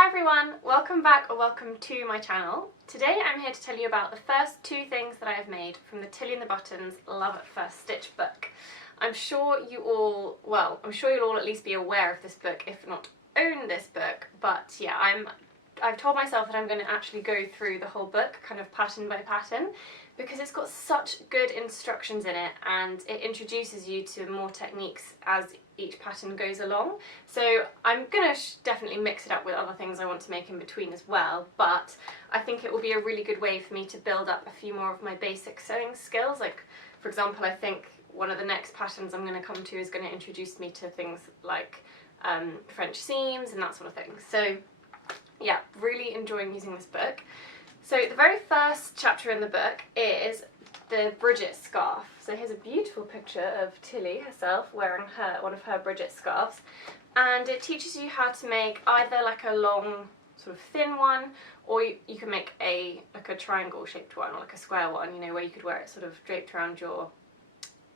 Hi everyone, welcome back or welcome to my channel. Today I'm here to tell you about the first two things that I have made from the Tilly and the Buttons Love at First Stitch book. I'm sure you'll all at least be aware of this book, if not own this book, but yeah, I've told myself that I'm going to actually go through the whole book, kind of pattern by pattern, because it's got such good instructions in it and it introduces you to more techniques as each pattern goes along. So I'm going to definitely mix it up with other things I want to make in between as well, but I think it will be a really good way for me to build up a few more of my basic sewing skills. Like, for example, I think one of the next patterns I'm going to come to is going to introduce me to things like French seams and that sort of thing. So yeah, really enjoying using this book. So the very first chapter in the book is the Bridget scarf. So here's a beautiful picture of Tilly herself wearing one of her Bridget scarves, and it teaches you how to make either like a long sort of thin one, or you can make like a triangle shaped one or like a square one, you know, where you could wear it sort of draped around your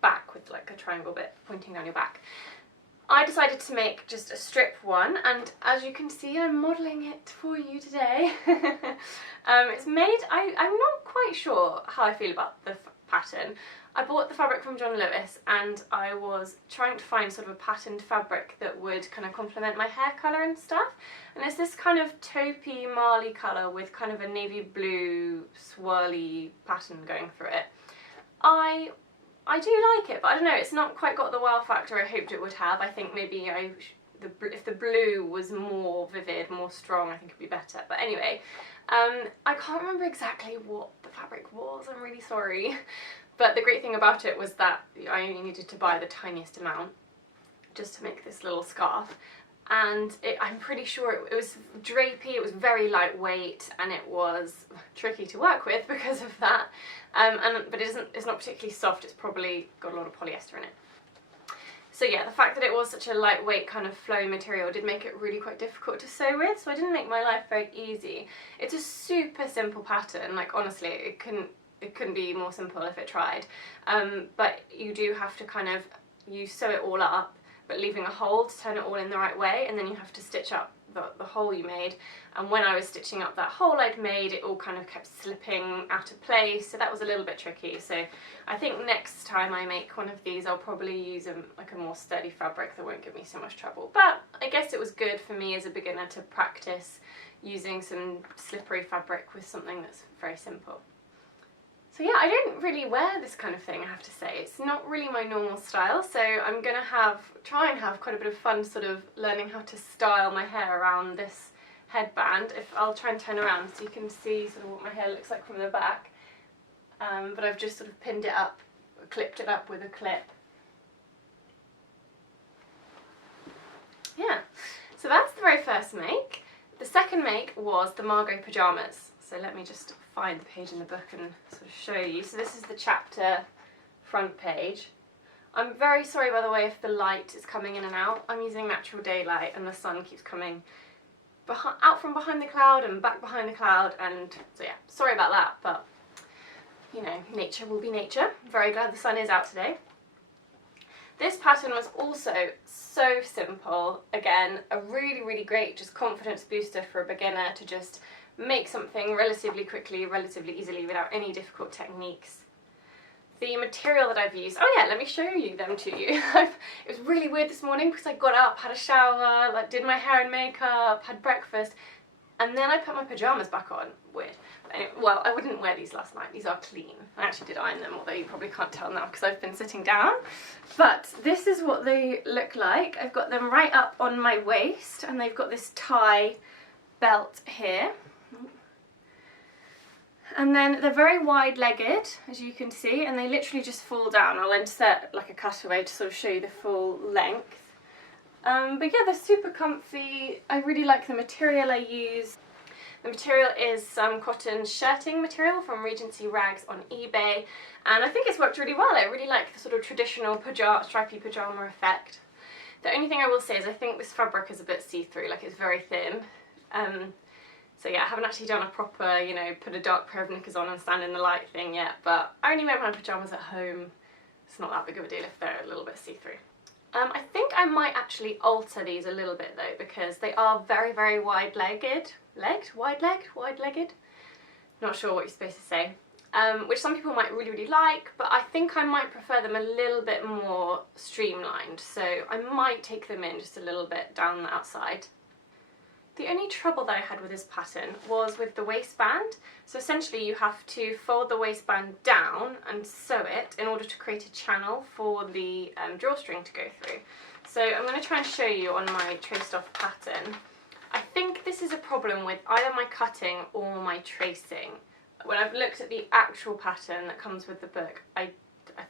back with like a triangle bit pointing down your back. I decided to make just a strip one, and as you can see I'm modelling it for you today. It's made, I'm not quite sure how I feel about the pattern. I bought the fabric from John Lewis and I was trying to find sort of a patterned fabric that would kind of complement my hair colour and stuff, and it's this kind of taupey marley colour with kind of a navy blue swirly pattern going through it. I do like it, but I don't know, it's not quite got the wow factor I hoped it would have. I think maybe if the blue was more vivid, more strong, I think it'd be better. But anyway, I can't remember exactly what the fabric was, I'm really sorry. But the great thing about it was that I only needed to buy the tiniest amount just to make this little scarf. And I'm pretty sure it was drapey, it was very lightweight, and it was tricky to work with because of that. But it's not particularly soft, it's probably got a lot of polyester in it. So yeah, the fact that it was such a lightweight kind of flowy material did make it really quite difficult to sew with, so I didn't make my life very easy. It's a super simple pattern, like honestly, it couldn't be more simple if it tried. But you do have to kind of, you sew it all up, but leaving a hole to turn it all in the right way, and then you have to stitch up the hole you made. And when I was stitching up that hole I'd made, it all kind of kept slipping out of place, so that was a little bit tricky. So I think next time I make one of these I'll probably use like a more sturdy fabric that won't give me so much trouble. But I guess it was good for me as a beginner to practice using some slippery fabric with something that's very simple. So yeah, I don't really wear this kind of thing, I have to say. It's not really my normal style, so I'm going to try and have quite a bit of fun sort of learning how to style my hair around this headband. I'll try and turn around so you can see sort of what my hair looks like from the back. But I've just sort of pinned it up, clipped it up with a clip. Yeah, so that's the very first make. The second make was the Margot pajamas. So let me just find the page in the book and sort of show you. So this is the chapter front page. I'm very sorry, by the way, if the light is coming in and out. I'm using natural daylight and the sun keeps coming out from behind the cloud and back behind the cloud, and so yeah, sorry about that, but you know, nature will be nature. Very glad the sun is out today. This pattern was also so simple. Again, a really great just confidence booster for a beginner to just make something relatively quickly, relatively easily, without any difficult techniques. The material that I've used, oh yeah, let me show you them to you. It was really weird this morning because I got up, had a shower, like did my hair and makeup, had breakfast, and then I put my pajamas back on. Weird. Anyway, well, I wouldn't wear these last night, these are clean. I actually did iron them, although you probably can't tell now because I've been sitting down. But this is what they look like. I've got them right up on my waist, and they've got this tie belt here. And then they're very wide-legged, as you can see, and they literally just fall down. I'll insert like a cutaway to sort of show you the full length. But yeah, they're super comfy. I really like the material I use. The material is some cotton shirting material from Regency Rags on eBay, and I think it's worked really well. I really like the sort of traditional stripy pajama effect. The only thing I will say is I think this fabric is a bit see-through, like it's very thin. So yeah, I haven't actually done a proper, you know, put a dark pair of knickers on and stand in the light thing yet, but I only wear my pyjamas at home. It's not that big of a deal if they're a little bit see-through. I think I might actually alter these a little bit though, because they are very, very wide-legged. Wide-legged? Not sure what you're supposed to say. Which some people might really, really like, but I think I might prefer them a little bit more streamlined, so I might take them in just a little bit down the outside. The only trouble that I had with this pattern was with the waistband. So essentially you have to fold the waistband down and sew it in order to create a channel for the drawstring to go through. So I'm going to try and show you on my traced off pattern. I think this is a problem with either my cutting or my tracing. When I've looked at the actual pattern that comes with the book, I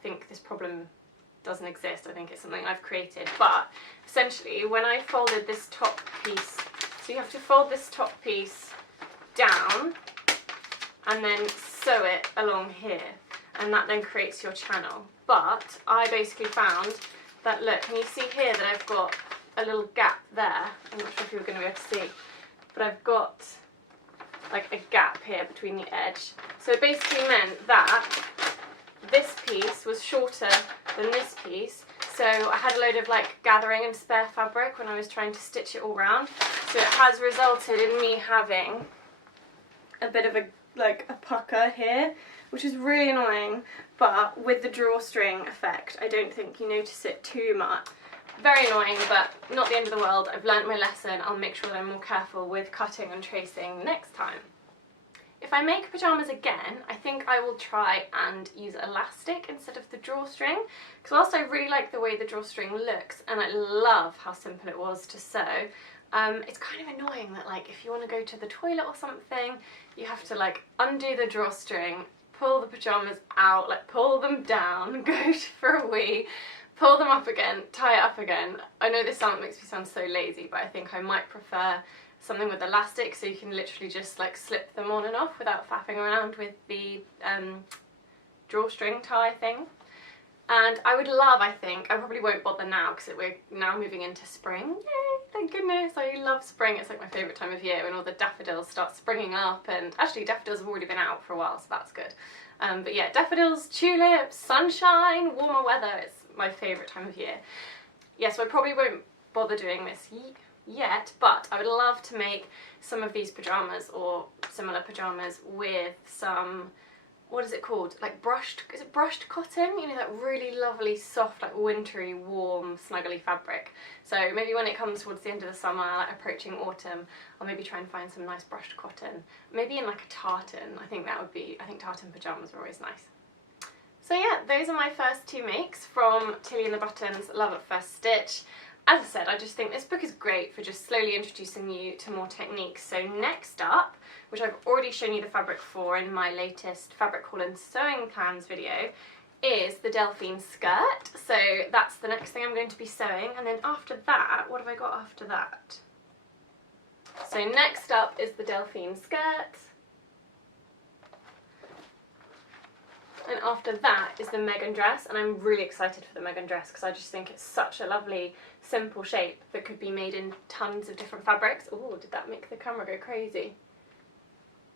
think this problem doesn't exist. I think it's something I've created. But essentially when I folded this top piece, so you have to fold this top piece down and then sew it along here, and that then creates your channel. But I basically found that, look, can you see here that I've got a little gap there? I'm not sure if you're going to be able to see, but I've got like a gap here between the edge. So it basically meant that this piece was shorter than this piece, so I had a load of like gathering and spare fabric when I was trying to stitch it all round. So it has resulted in me having a bit of a pucker here, which is really annoying, but with the drawstring effect I don't think you notice it too much. Very annoying, but not the end of the world. I've learnt my lesson. I'll make sure that I'm more careful with cutting and tracing next time. If I make pyjamas again, I think I will try and use elastic instead of the drawstring, because whilst I really like the way the drawstring looks and I love how simple it was to sew, it's kind of annoying that like if you want to go to the toilet or something, you have to like undo the drawstring, pull the pyjamas out, like pull them down, go for a wee, pull them up again, tie it up again. I know this makes me sound so lazy, but I think I might prefer something with elastic so you can literally just like slip them on and off without faffing around with the drawstring tie thing. And I would love, I probably won't bother now because we're now moving into spring. Yay, thank goodness, I love spring. It's like my favourite time of year when all the daffodils start springing up, and actually daffodils have already been out for a while, so that's good. But yeah, daffodils, tulips, sunshine, warmer weather, it's my favourite time of year. Yeah, so I probably won't bother doing this yet, but I would love to make some of these pyjamas or similar pyjamas with some, what is it called, like brushed, is it brushed cotton? You know, that really lovely soft, like wintry, warm, snuggly fabric. So maybe when it comes towards the end of the summer, like approaching autumn, I'll maybe try and find some nice brushed cotton, maybe in like a tartan. I think tartan pyjamas are always nice. So yeah, those are my first two makes from Tilly and the Buttons Love at First Stitch. As I said, I just think this book is great for just slowly introducing you to more techniques. So next up, which I've already shown you the fabric for in my latest fabric haul and sewing plans video, is the Delphine skirt. So that's the next thing I'm going to be sewing, and then after that, what have I got after that? So next up is the Delphine skirt. And after that is the Megan dress, and I'm really excited for the Megan dress because I just think it's such a lovely, simple shape that could be made in tons of different fabrics. Oh, did that make the camera go crazy?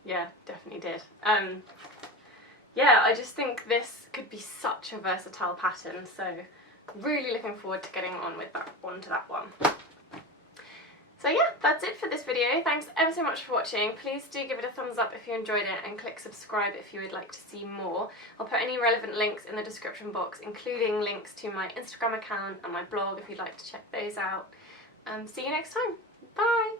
Yeah, definitely did. Yeah, I just think this could be such a versatile pattern, so really looking forward to getting on with that one to that one. So yeah, that's it for this video. Thanks ever so much for watching. Please do give it a thumbs up if you enjoyed it, and click subscribe if you would like to see more. I'll put any relevant links in the description box, including links to my Instagram account and my blog if you'd like to check those out. See you next time. Bye!